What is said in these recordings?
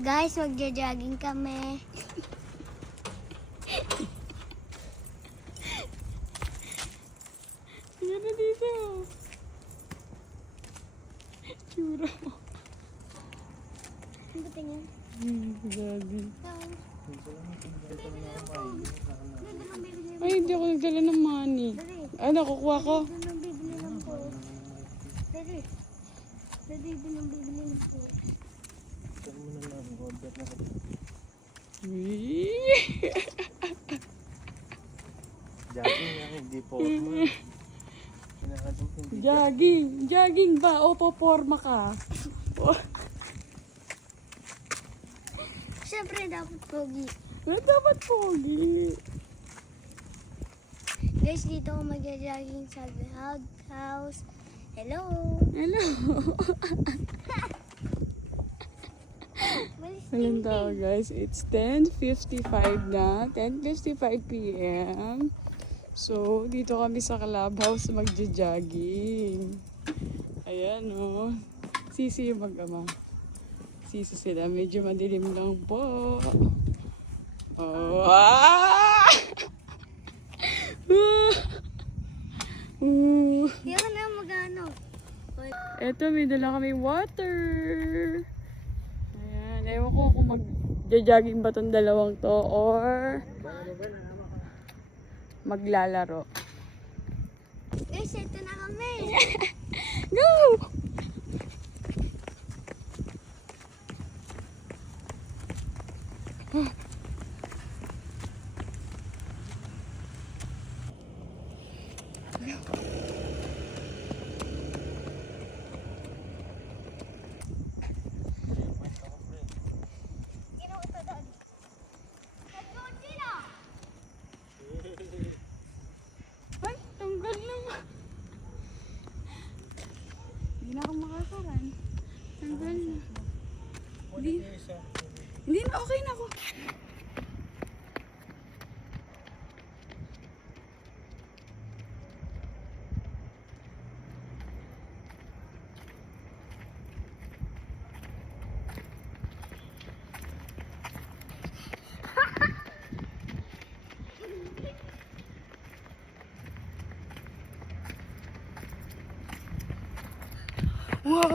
Guys, magja-jogging kami. Yan na dito. Tsura mo. Ano ba tingin? Jogging. Dali. Ay, hindi ako nagdala ng money. Ay, nakukuha ko. Doon ang bibili ng po. Dali. Dali, doon ang bibili ng po. Wee! Jogging yan, hindi po. Jogging. Jogging ba? O, poporma ka. Siyempre, dapat pogi. Na dapat pogi. Guys, dito ako magja-jogging sa house. Hello. Hello. Walang tao guys. It's 10:55 na. 10:55 p.m. So, dito kami sa clubhouse magja-jogging. Ayan o. Sisi yung mag-ama. Sisi sila. Medyo madilim lang po. Oh. Ah! Hindi ako na mag-ano. Eto, may dala kami water. Ayan. Ewan ko kung mag-jogging ba tong dalawang to or maglalaro. Guys, ito na kami. Go! Ay, tanggal naman. Hindi na ako makakaran. Tanggal na. Hindi na, okay na ako. Wow!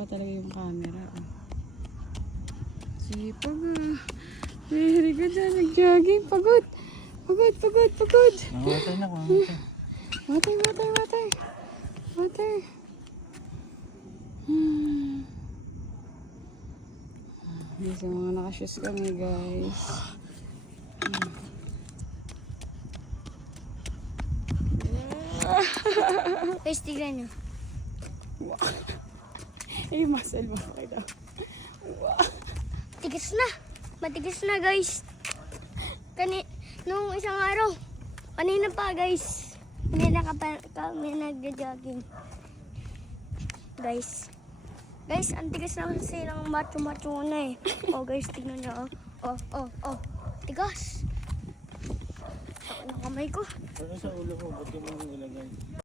Pa talaga yung camera. Oh. Sipag ah. Very good na. Nag-jogging. Pagod. Pagod. Namatay na ko. Water. Yes, yung mga nakashoes kami guys. Guys, tignan nyo. Wow. Eh, muscle mo daw. Wow. Tigas na. Matigas na, guys. Nung isang araw. Kanina pa, guys. Kanina kami nag-jogging. Guys. Guys, ang tigas na kasi ng macho-macho na eh. Oh, guys, tignan nyo. Oh. Tigas. Ako ng kamay ko. Ano sa ulo mo? Ba't yung mga ilagay?